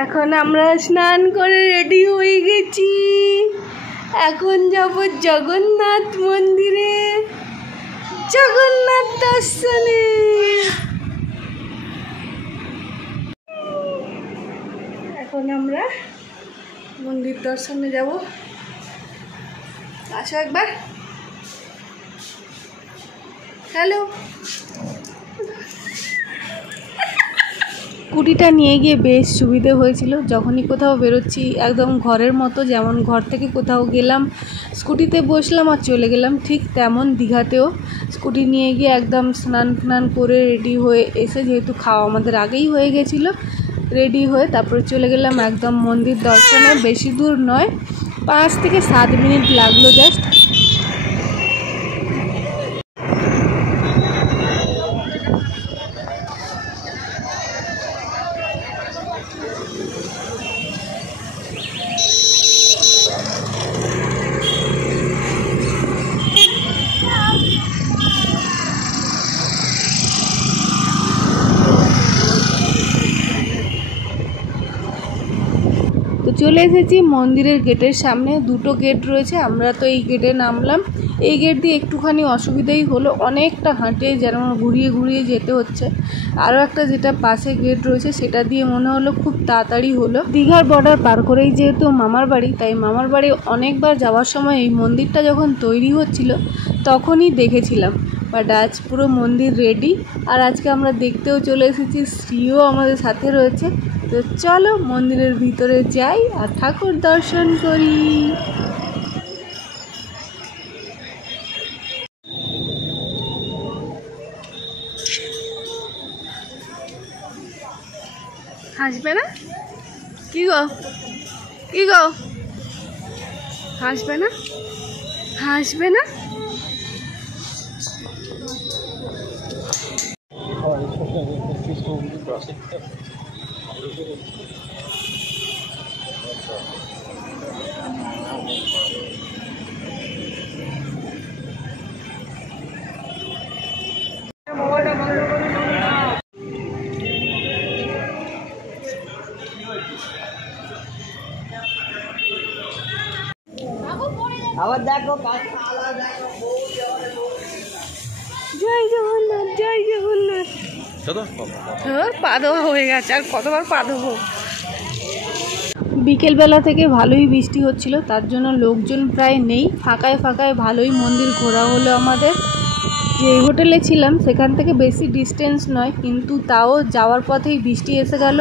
এখন আমরা স্নান করে রেডি হয়ে গেছি। এখন যাব জগন্নাথ মন্দিরে, জগন্নাথ দর্শনে। এখন আমরা মন্দির দর্শনে যাব। আসো একবার। হ্যালো। স্কুটিটা নিয়ে গিয়ে বেশ সুবিধে হয়েছিল। যখনই কোথাও বেরোচ্ছি একদম ঘরের মতো, যেমন ঘর থেকে কোথাও গেলাম স্কুটিতে বসলাম আর চলে গেলাম, ঠিক তেমন দীঘাতেও স্কুটি নিয়ে গিয়ে একদম স্নান করে রেডি হয়ে এসে, যেহেতু খাওয়া আমাদের আগেই হয়ে গেছিলো, রেডি হয়ে তারপরে চলে গেলাম একদম মন্দির দর্শনে। বেশি দূর নয়, 5 থেকে 7 মিনিট লাগলো জাস্ট। তো চলে এসেছি মন্দিরের গেটের সামনে। 2টো গেট রয়েছে, আমরা তো এই গেটে নামলাম। এই গেট দিয়ে একটুখানি অসুবিধাই হলো, অনেকটা হাঁটে যেন ঘুরিয়ে ঘুরিয়ে যেতে হচ্ছে। আরও একটা যেটা পাশে গেট রয়েছে সেটা দিয়ে মনে হলো খুব তাড়াতাড়ি হলো। দীঘার বর্ডার পার করেই যেহেতু মামার বাড়ি, তাই মামার বাড়ি অনেকবার যাওয়ার সময় এই মন্দিরটা যখন তৈরি হচ্ছিল তখনই দেখেছিলাম। বাট আজ পুরো মন্দির রেডি, আর আজকে আমরা দেখতেও চলে এসেছি, শ্রীও আমাদের সাথে রয়েছে। তো চলো মন্দিরের ভিতরে যাই আর ঠাকুর দর্শন করি। হাসবে না? কি গো হাসবে না? হাসবে না? আবার দেখো জয় জগন্নাথ, জয় জগন্নাথ। পা ধোয়া হয়ে গেছে, আর কতবার পা ধোবো। বিকেলবেলা থেকে ভালোই বৃষ্টি হচ্ছিল, তার জন্য লোকজন প্রায় নেই। ফাঁকায় ফাঁকায় ভালোই মন্দির ঘোরা হলো আমাদের। যে হোটেলে ছিলাম সেখান থেকে বেশি ডিস্টেন্স নয়, কিন্তু তাও যাওয়ার পথেই বৃষ্টি এসে গেল।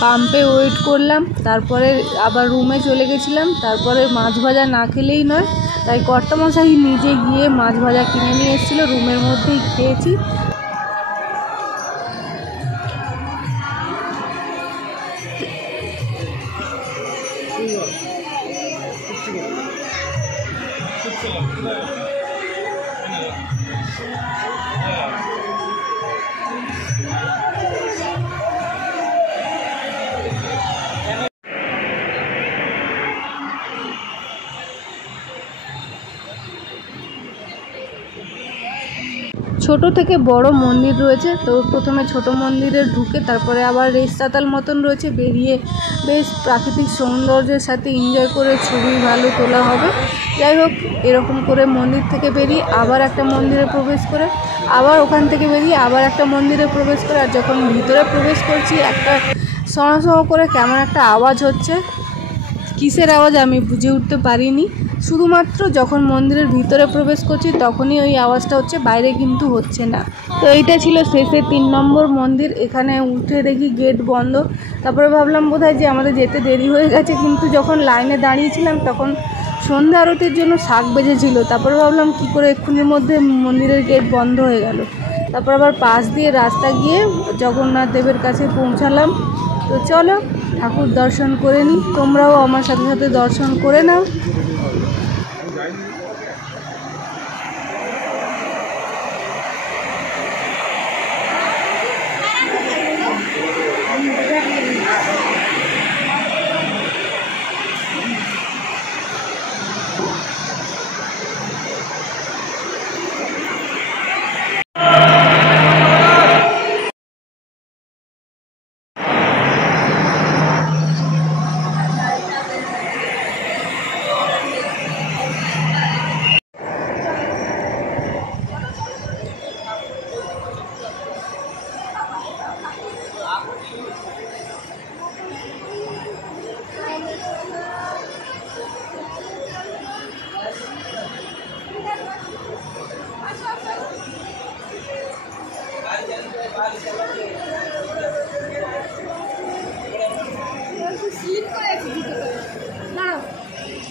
পাম্পে ওয়েট করলাম, তারপরে আবার রুমে চলে গেছিলাম। তারপরে মাছ ভাজা না খেলেই নয়, তাই কর্তামশাই নিজে গিয়ে মাছ ভাজা কিনে নিয়ে এসেছিলো, রুমের মধ্যেই খেয়েছি। ছোট থেকে বড় মন্দির রয়েছে, তো প্রথমে ছোট মন্দিরে ঢুকে তারপরে আবার রেস্তাতাল মতন রয়েছে, বেরিয়ে বেশ প্রাকৃতিক সৌন্দর্যের সাথে এনজয় করে ছবি ভালো তোলা হবে। যাই হোক, এরকম করে মন্দির থেকে বেরিয়ে আবার একটা মন্দিরে প্রবেশ করে, আবার ওখান থেকে বেরিয়ে আবার একটা মন্দিরে প্রবেশ করে, আর যখন ভিতরে প্রবেশ করছি একটা সঁ করে কেমন একটা আওয়াজ হচ্ছে। কিসের আওয়াজ আমি বুঝে উঠতে পারিনি, শুধুমাত্র যখন মন্দিরের ভিতরে প্রবেশ করছি তখনই ওই আওয়াজটা হচ্ছে, বাইরে কিন্তু হচ্ছে না। তো এইটা ছিল শেষে 3 নম্বর মন্দির। এখানে উঠে দেখি গেট বন্ধ। তারপরে ভাবলাম বোধহয় যে আমাদের যেতে দেরি হয়ে গেছে, কিন্তু যখন লাইনে দাঁড়িয়েছিলাম তখন সন্ধ্যা আরতির জন্য শাক বেজেছিল। তারপরে ভাবলাম কি করে এক্ষুনির মধ্যে মন্দিরের গেট বন্ধ হয়ে গেল। তারপর আবার পাশ দিয়ে রাস্তা গিয়ে জগন্নাথ দেবের কাছে পৌঁছালাম। তো চলো ঠাকুর দর্শন করে নিই, তোমরাও আমার সাথে সাথে দর্শন করে নাও।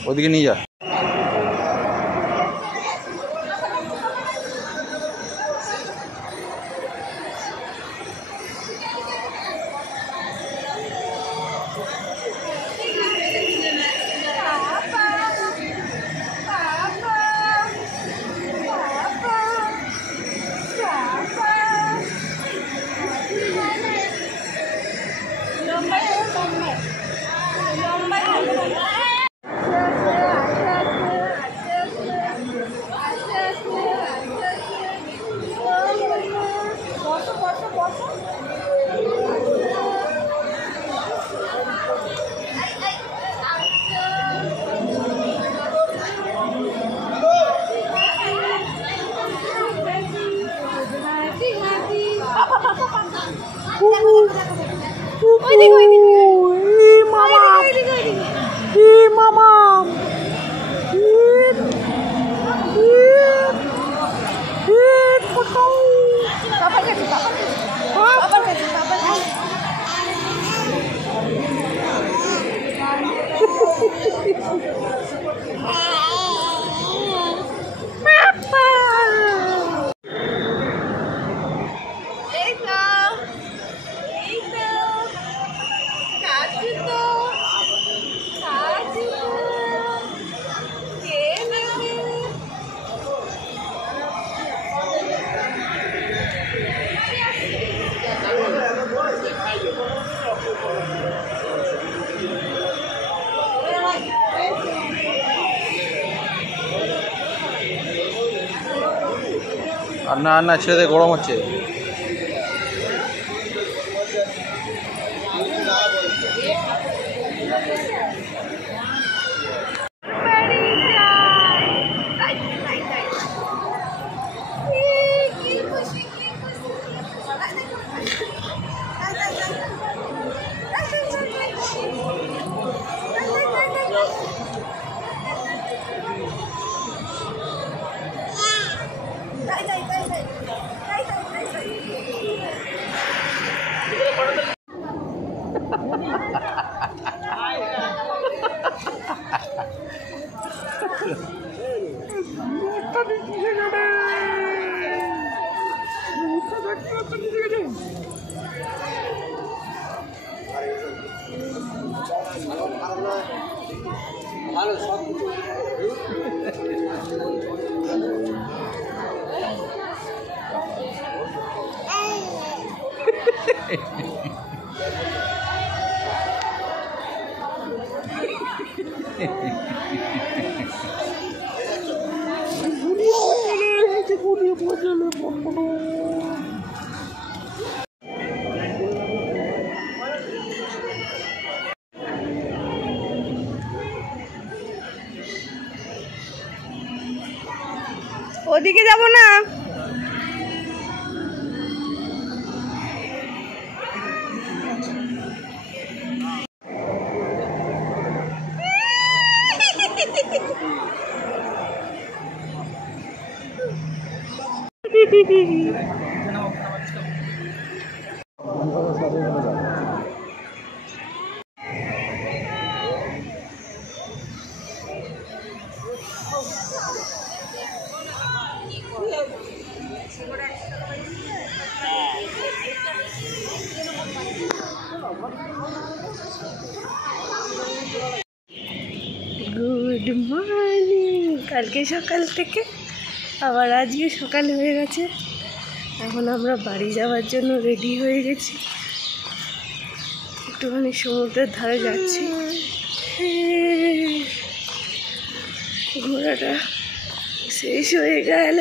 ওদিকে নিয়ে যা। আর না না ছেড়ে দে, গরম হচ্ছে। ওদিকে যাব না। Good morning. কালকে সকাল থেকে আবার আজকে সকাল হয়ে গেছে। এখন আমরা বাড়ি যাওয়ার জন্য রেডি হয়ে গেছি। একটুখানি সমুদ্রের ধারে যাচ্ছি। ঘোরাটা শেষ হয়ে গেল।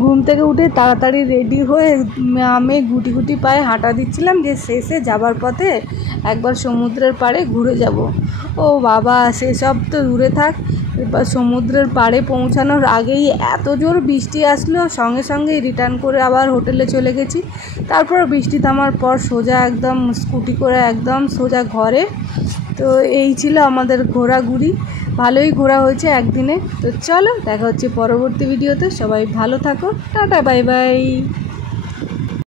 ঘুম থেকে উঠে তাড়াতাড়ি রেডি হয়ে আমি গুটি গুটি পায়ে হাঁটা দিচ্ছিলাম যে শেষে যাবার পথে একবার সমুদ্রের পাড়ে ঘুরে যাব। ও বাবা, সেসব তো দূরে থাক, এবার সমুদ্রের পাড়ে পৌঁছানোর আগেই এত জোর বৃষ্টি আসলো, সঙ্গে সঙ্গেই রিটার্ন করে আবার হোটেলে চলে গেছি। তারপর বৃষ্টি থামার পর সোজা একদম স্কুটি করে একদম সোজা ঘরে। তো এই ছিল আমাদের ঘোরাঘুরি। ভালোই ঘোরা হয়েছে একদিনে। তো চলো দেখা হচ্ছে পরবর্তী ভিডিওতে। সবাই ভালো থাকো, টাটা বাই বাই।